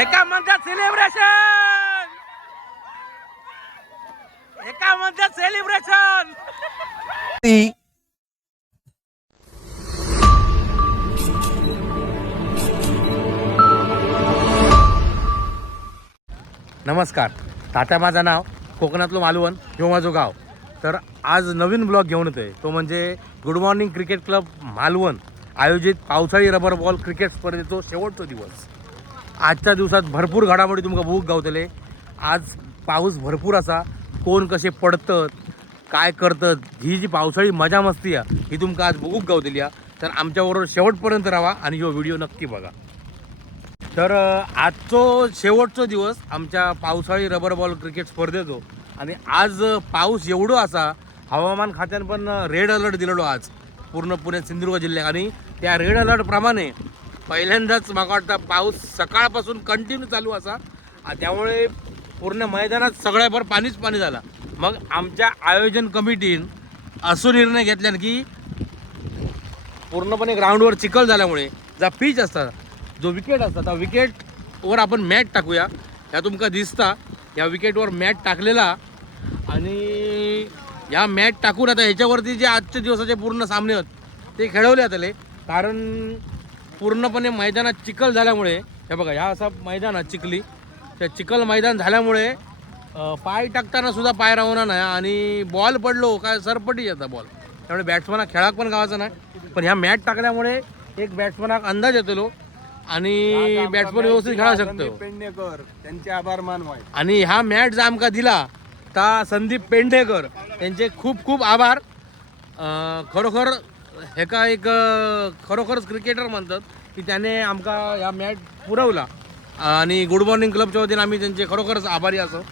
एका म्हणतात सेलिब्रेशन एका म्हणतात सेलिब्रेशन ती नमस्कार. तात्या माझं नाव कोकणातलं मालवण किंवा माझं गाव. तर आज नवीन ब्लॉग घेऊन येतोय. तो म्हणजे good morning cricket club Malvan आयोजित पावसाळी रबर बॉल क्रिकेट स्पर्धेचो शेवटचा दिवस. आजच्या दिवसात भरपूर घडामोडी तुमका बूक गावतले. आज पाऊस भरपूर असा. कोण कसे पडतत काय करतात ही जी पावसाळी मजा मस्ती आहे ही तुमका आज बघूक गावतली आहे. तर आमच्याबरोबर शेवटपर्यंत राहा आणि ह्यो व्हिडिओ नक्की बघा. तर आजचो शेवटचो दिवस आमच्या पावसाळी रबर बॉल क्रिकेट स्पर्धेचो. आणि आज पाऊस एवढो असा हवामान खात्यानं पण रेड अलर्ट दिलेलो आज. पूर्ण पुणे सिंधुदुर्ग जिल्ह्यात. आणि त्या रेड अलर्टप्रमाणे पहिल्यांदाच मला वाटतं पाऊस सकाळपासून कंटिन्यू चालू असा. त्यामुळे पूर्ण मैदानात सगळ्याभर पाणीच पाणी झाला. मग आमच्या आयोजन कमिटीन असो निर्णय घेतल्यानं की पूर्णपणे ग्राउंडवर चिखल झाल्यामुळे जा पीच असतात जो विकेट असता त्या विकेटवर आपण मॅट टाकूया. ह्या तुमका दिसता या विकेटवर मॅट टाकलेला. आणि ह्या मॅट टाकून आता ह्याच्यावरती जे आजच्या दिवसाचे पूर्ण सामने आहेत ते खेळवले जातले कारण पूर्णपणे मैदानात चिखल झाल्यामुळे हे बघा ह्या असा मैदान आहे चिखली. त्या चिखल मैदान झाल्यामुळे पाय टाकताना सुद्धा पाय राहणार नाही आणि बॉल पडलो काय सरपटी येतं बॉल. त्यामुळे बॅट्समॅना खेळाक पण गावाचा नाही. पण ह्या मॅट टाकल्यामुळे एक बॅट्समॅनाक अंदाज येतलो आणि बॅट्समॅन व्यवस्थित खेळू शकतो. पेडणेकर त्यांचे आभार मानवाय. आणि हा मॅच जर आमका दिला तर संदीप पेंढेकर त्यांचे खूप खूप आभार. अं, खरोखर हेका एक खरोखरच क्रिकेटर म्हणतात की त्याने आमका ह्या मॅच पुरवला. आणि गुड मॉर्निंग क्लबच्या वतीने आम्ही त्यांचे खरोखरच आभारी असो.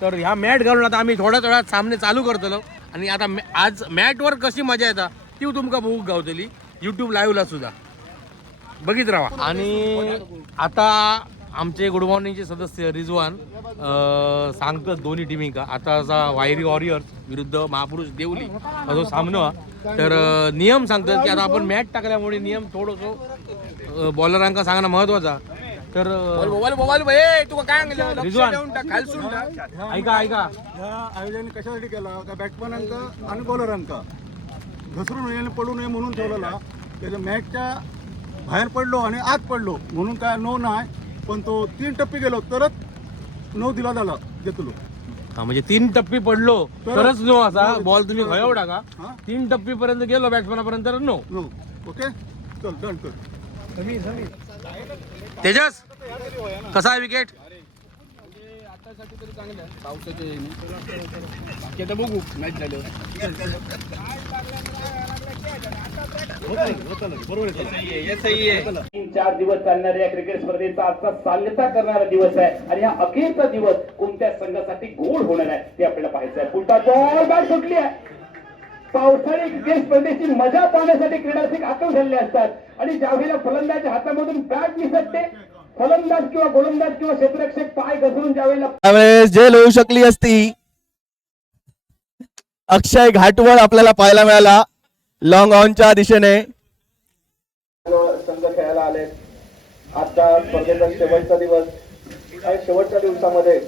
तर ह्या मॅट घालून आता आम्ही थोड्या थोड्या सामने चालू करतलो. आणि आता मॅ- आज मॅटवर कशी मजा येता ती तुमका बघूक गावतली. यूट्यूब लाईव्हला सुद्धा. बघित राहा आणि आता आमचे गुड मॉर्निंगचे सदस्य रिजवान सांगतात दोन्ही टीमी का? आता असा वायरी वॉरियर्स विरुद्ध महापुरुष देवली हा जो सामना. तर नियम सांगतात की आता आपण मॅच टाकल्यामुळे नियम थोडंसं बॉलरांका सांगणं महत्त्वाचा. तर अं, रिजवान. ऐका ऐका. ह्या आयोजन कशासाठी केला? का बॅट्समॅनांका आणि बॉलरांका घसरून नये आणि पडू नये म्हणून ठेवलेला. त्याच्या मॅचच्या बाहेर पडलो आणि आत पडलो. म्हणून काय नो नाही. पण तो तीन टप्पे गेलो तरच नो दिला झाला देतलो हा म्हणजे तीन टप्पी पडलो तरच नो असा. बॉल तुम्ही खयाव टाका हा? तीन टप्पी पर्यंत गेलो बॅट्समॅनापर्यंत तर नो नो ओके? चल डन कर तेजस कसा आहे विकेट तीन चार दिवस चालणाऱ्या या क्रिकेट स्पर्धेचा आजचा सांगता करणारा दिवस आहे. आणि हा अखेरचा दिवस कोणत्या संघासाठी गोड होणार आहे ते आपल्याला पाहायचं आहे. पुढचा बॉल बॅट सुटली आहे. पावसाळी क्रिकेट स्पर्धेची मजा पाहण्यासाठी क्रीडारसिक आकल झालेले असतात. आणि ज्यावेळेला फलंदाजच्या हातामधून बॅट निसटते फलंदाज किंवा गोलंदाज किंवा क्षेत्ररक्षक पाय घसरून ज्यावेळेला त्यावेळेस जेल होऊ शकली असती. अक्षय घाटवळ आपल्याला पाहायला मिळाला. लॉंग ऑनच्या दिशेने. संघ खेळायला आले. आजच्या स्पर्धेचा शेवटचा दिवस आणि शेवटच्या दिवसामध्ये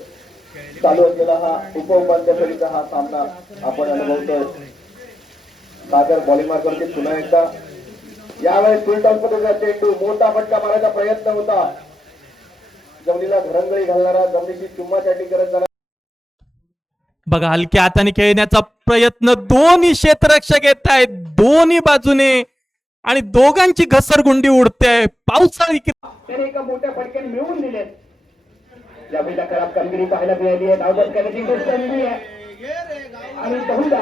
चालू असलेला हा उपउपांत्य फेरीचा हा सामना आपण अनुभवतोय. सागर बॉलिंग मार्गवरती पुन्हा एकदा. यावेळेस फुल टॉसमध्ये चेंडू मोठा फटका मारायचा प्रयत्न होता जमिनीला घरंगळी घालणारा जमिनीची चुम्मा चाटी करत बघा हलक्या हाताने खेळण्याचा प्रयत्न दोन्ही क्षेत्ररक्षक येत आहेत दोन्ही बाजूने. आणि दोघांची घसरगुंडी उडते. पावसाळी त्याने एका मोठ्या फटक्याने मिळवून दिले खराब कामगिरी पाहायला मिळाली आहे. धावत करण्याची गोष्ट आलेली आहे. आणि बहुधा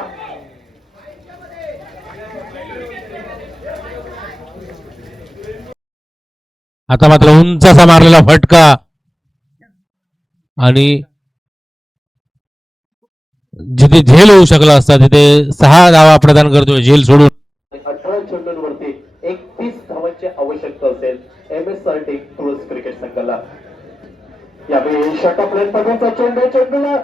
आता मात्र उंच असा मारलेला फटका. आणि जिथे झेल होऊ शकला असता तिथे सहा धावा प्रदान करतोय झेल सोडून. अठरा चेंडूंवरती एकतीस धावांची आवश्यकता असेल. एम एससाठी तुळस क्रिकेट संघाला यावेळी षटपर्यंत बघायचा चेंडू चेंडूला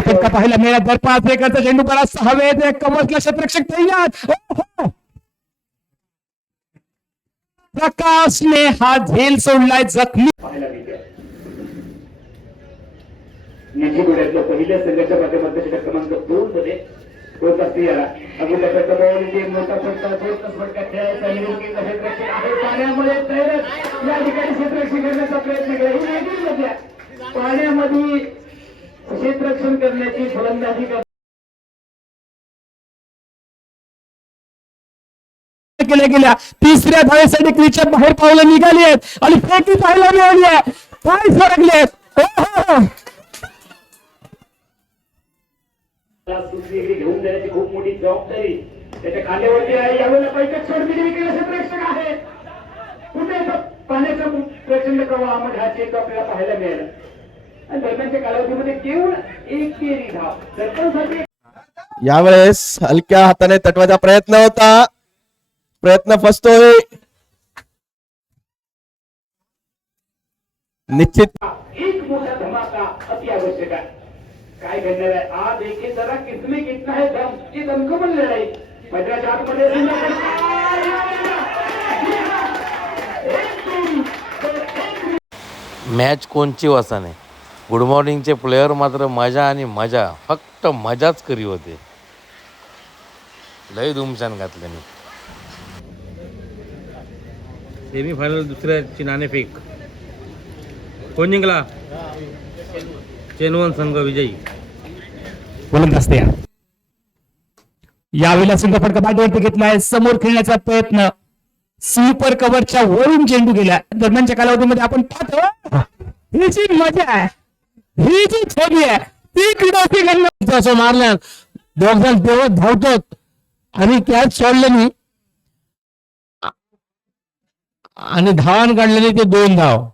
फटका पाहायला मिळत जर पाच एकरचा चेंडू करा. हवेत एक कमर्सला क्षेत्ररक्षक तयार. ओहो! प्रकाशने हा झेल सोडलाय जखमी. पाहायला मिळते निधी डोळ्यातलं पहिल्या संघाच्या माध्यमातून षटक क्रमांक दोन मध्ये होत असते याला अगोदर प्रथम जे मोठा फटका जोरदार फटका खेळायचा. निरोगी क्षेत्ररक्षक आहे पाण्यामध्ये तैरत या ठिकाणी क्षेत्ररक्षण करण्याचा प्रयत्न केला. ही वेगळी मजा पाण्यामध्ये क्षेत्ररक्षण करण्याची फलंदाजी कर केल्या गेल्या. तिसऱ्या धावेसाठी क्रिकेट बाहेर पावलं निघाली आहेत. आणि फेकी पाहायला मिळाली आहे. काय सरकले आहेत. घेऊन खूप मोठी जबाबदारी त्याच्या खांद्यावरती आहे. यावेळेला पैकत सोडलेली विकेट क्षेत्ररक्षक आहे. कुठे तो पाण्याच्या प्रचंड प्रवाहामध्ये हा चेक आपल्याला पाहायला मिळाला. आणि दरम्यानच्या कालावधीमध्ये केवळ एक केरी धाव. सरपंचसाठी यावेळेस हलक्या हाताने तटवायचा प्रयत्न होता. प्रयत्न फसतोय. निश्चित एक मोठा धमाका अति आवश्यक आहे. काय घडणार आहे? आज एक जरा किसमे कितना है दम ही दमकमल लढाई मद्रास आतमध्ये मॅच कोणची वासा नाही गुड मॉर्निंगचे प्लेयर मात्र मजा आणि मजा फक्त मजाच करी होते. लय धुमशान घातले मी. सेमीफायनल दुसऱ्याची नाणेफेक कोण जिंकला? चेनवन संघ विजयी. गोलंदाज तयार यावेळेला सुंदर फटका बॅटवरती घेतलाय समोर खेळण्याचा प्रयत्न. स्लीपर कव्हरच्या वरून चेंडू गेला दरम्यानच्या कालावधीमध्ये आपण पाहतो ही जी मजा आहे ही जी छबी आहे ती क्रीडा असं मारलं दोघ जण देवत धावतो आणि कॅच सोडलं आणि धावान काढलेले ते दोन धाव.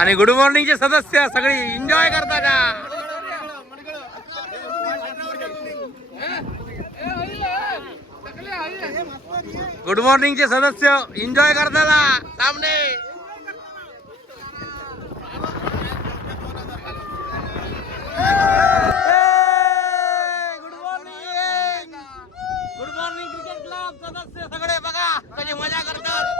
आणि गुड मॉर्निंगचे सदस्य सगळी एन्जॉय करतात गुड मॉर्निंगचे सदस्य एन्जॉय करताना सामने Yeah morning good morning cricket club सदस्य सगळे बघा कशी मजा करतात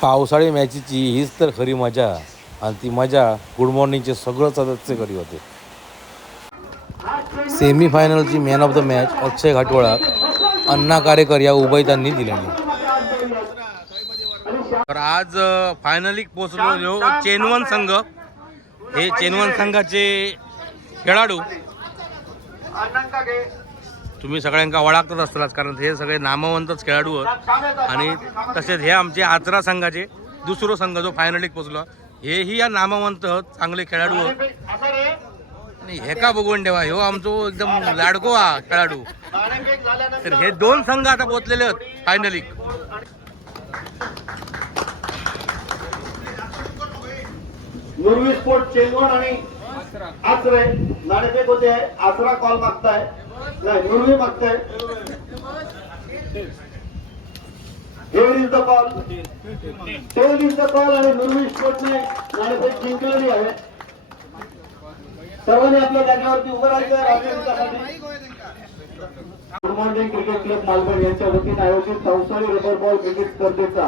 पावसाळी मॅचीची हीच तर खरी मजा. आणि ती मजा गुड मॉर्निंगचे सगळं सदस्य करी होते. सेमीफायनलची man of the match Akshay Ghatvala Anna Karekar या उभयतांनी दिल्याने तर आज फायनली पोहोचलो चेनवन संघ. हे चेनवन संघाचे खेळाडू. तुम्ही सगळ्यांका ओळखतच असताच कारण हे सगळे नामवंतच खेळाडू आहेत. आणि तसेच हे आमचे आचरा संघाचे दुसरं संघ जो फायनलीत पोचलो हेही या नामवंत चांगले खेळाडू आहेत. आणि हे का बघून ठेवा ह्यो आमचो एकदम लाडको हा खेळाडू. तर हे दोन संघ आता पोचलेले आहेत फायनली स्पोर्ट आणि आचरे नाणेफेक होते. आचरा कॉल मागताय. नाही मुरवी मागताय. Head is the call tail is the call आणि मुरवी स्पोर्टने नाणेफेक जिंकलेली आहे. सर्वांनी आपल्या जागेवरती उभं राहायचं राजकीय good morning cricket club Malvan यांच्या वतीने आयोजित संसारी रबर बॉल क्रिकेट स्पर्धेचा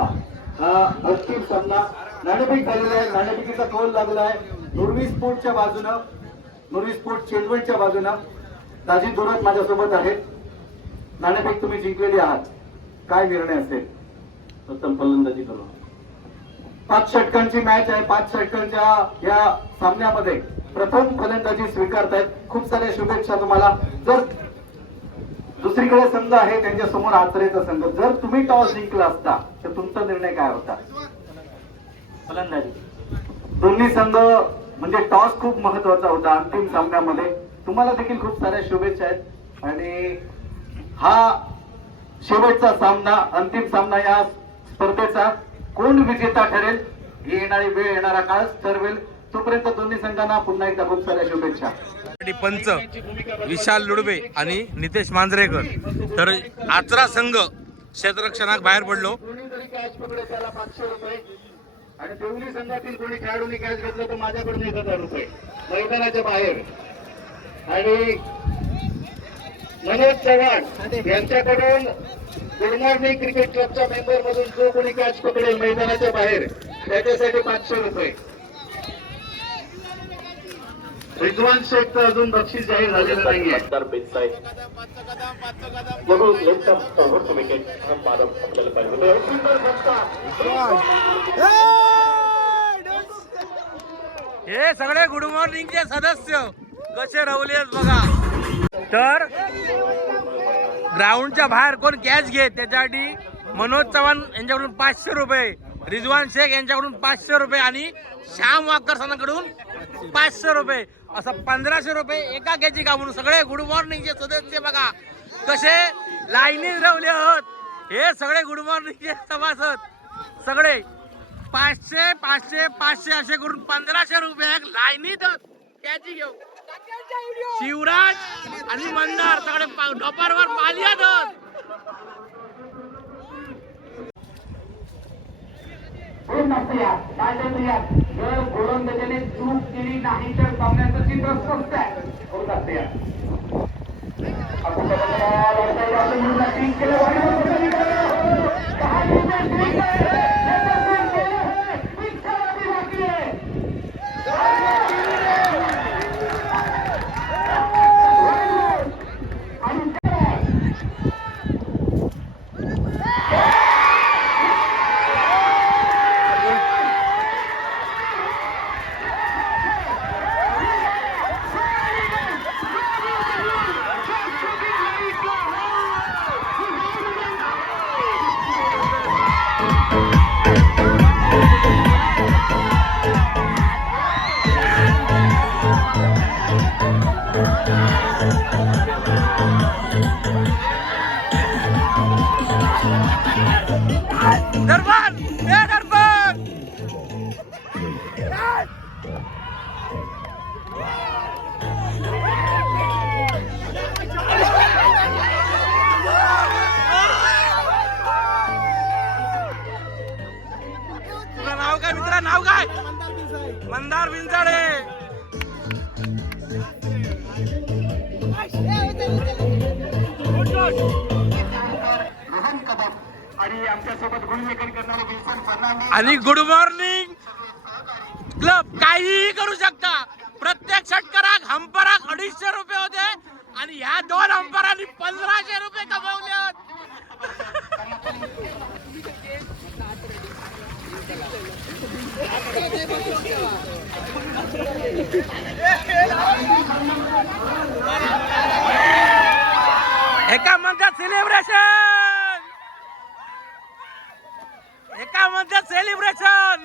हा अंतिम सामना नाणेफेक झालेला आहे. नाणेफेकीचा कौल लागला आहे. नुरवी स्पोर्टच्या बाजूनं नुरवी स्पोर्ट चेलवणच्या बाजूनं दाजी दोरत माझ्यासोबत आहेत. नाणेफेक तुम्ही जिंकलेली आहात. काय निर्णय असेल? प्रथम फलंदाजी करू. पाच षटकांची मॅच आहे. पाच षटकांच्या या सामन्यामध्ये प्रथम फलंदाजी स्वीकारतायत. खूप साऱ्या शुभेच्छा तुम्हाला. जर दुसरीकडे संघ आहे त्यांच्यासमोर आचरेचा संघ. जर तुम्ही टॉस जिंकला असता तर तुमचा निर्णय काय होता? फलंदाजी. दोन्ही संघ म्हणजे टॉस खूप महत्त्वाचा होता अंतिम सामन्यामध्ये. तुम्हाला देखील खूप साऱ्या शुभेच्छा आहेत. आणि हा शेवटचा सामना अंतिम सामना या स्पर्धेचा कोण विजेता ठरेल? ही येणारी वेळ येणारा काळच ठरवेल. तोपर्यंत दोन्ही संघांना पुन्हा एकदा खूप साऱ्या शुभेच्छा. आणि पंच विशाल लुडबे आणि नितेश मांजरेकर. तर आचरा संघ क्षेत्ररक्षणात बाहेर पडलो. आणि दोन्ही संघातील कोणी खेळाडूंनी कॅच घेतलं तर माझ्याकडून एक हजार रुपये. मैदानाच्या बाहेर. आणि मनोज चव्हाण यांच्याकडून गुड मॉर्निंग क्रिकेट क्लबच्या मेंबर मधून जो कोणी कॅच पकडेल मैदानाच्या बाहेर त्याच्यासाठी पाचशे रुपये. रिजवान शेख तर अजून बक्षीस जाहीर झालेलं नाहीये. बघू. हे सगळे गुड मॉर्निंगचे सदस्य कसे रवले आहेत बघा. तर ग्राउंडच्या बाहेर कोण कॅच घेत त्याच्यासाठी मनोज चव्हाण यांच्याकडून पाचशे रुपये रिजवान शेख यांच्याकडून पाचशे रुपये आणि श्याम वाकर पाचशे रुपये. असं पंधराशे रुपये एका कॅची का म्हणून सगळे गुड मॉर्निंगचे सदस्य बघा. कसे लाईनी रवले आहोत. हे सगळे गुड मॉर्निंगचे सभासद. सगळे पाचशे पाचशे पाचशे असे करून पंधराशे रुपये लाईनीत त्याची घेऊ. शिवराज आणि मंदार सगळे पा- ढोपारवर पाली आहेत. जर गोलंदाजाने चूक केली नाही तर सामन्याचं चित्र स्पष्ट आहे. खूप मस्त नाव काय मित्रा? नाव काय? मंदार आणि आमच्यासोबत गुणलेखन करणारे विल्सन फर्नांडिस. आणि गुड मॉर्निंग. क्लब काहीही करू शकता. प्रत्येक षटकाराक हंपराक अडीचशे रुपये होते आणि ह्या दोन हंपरांनी पंधराशे रुपये कमावले एका म्हणतात सेलिब्रेशन एका म्हणतात सेलिब्रेशन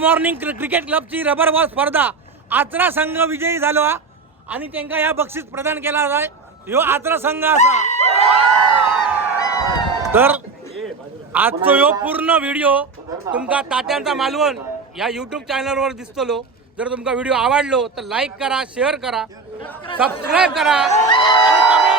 मॉर्निंग क्रिकेट क्लबची रबर बॉल स्पर्धा. आचरा संघ विजयी झालो हा. आणि त्यांना या बक्षीस प्रदान केला जाय. ह्यो आचरा संघ असा. तर आजचो ह्यो पूर्ण व्हिडिओ तुमका तात्यांचा मालवण या युट्यूब चॅनलवर दिसतलो. जर तुमका व्हिडिओ आवडलो तर लाईक करा शेअर करा सबस्क्राईब करा. आणि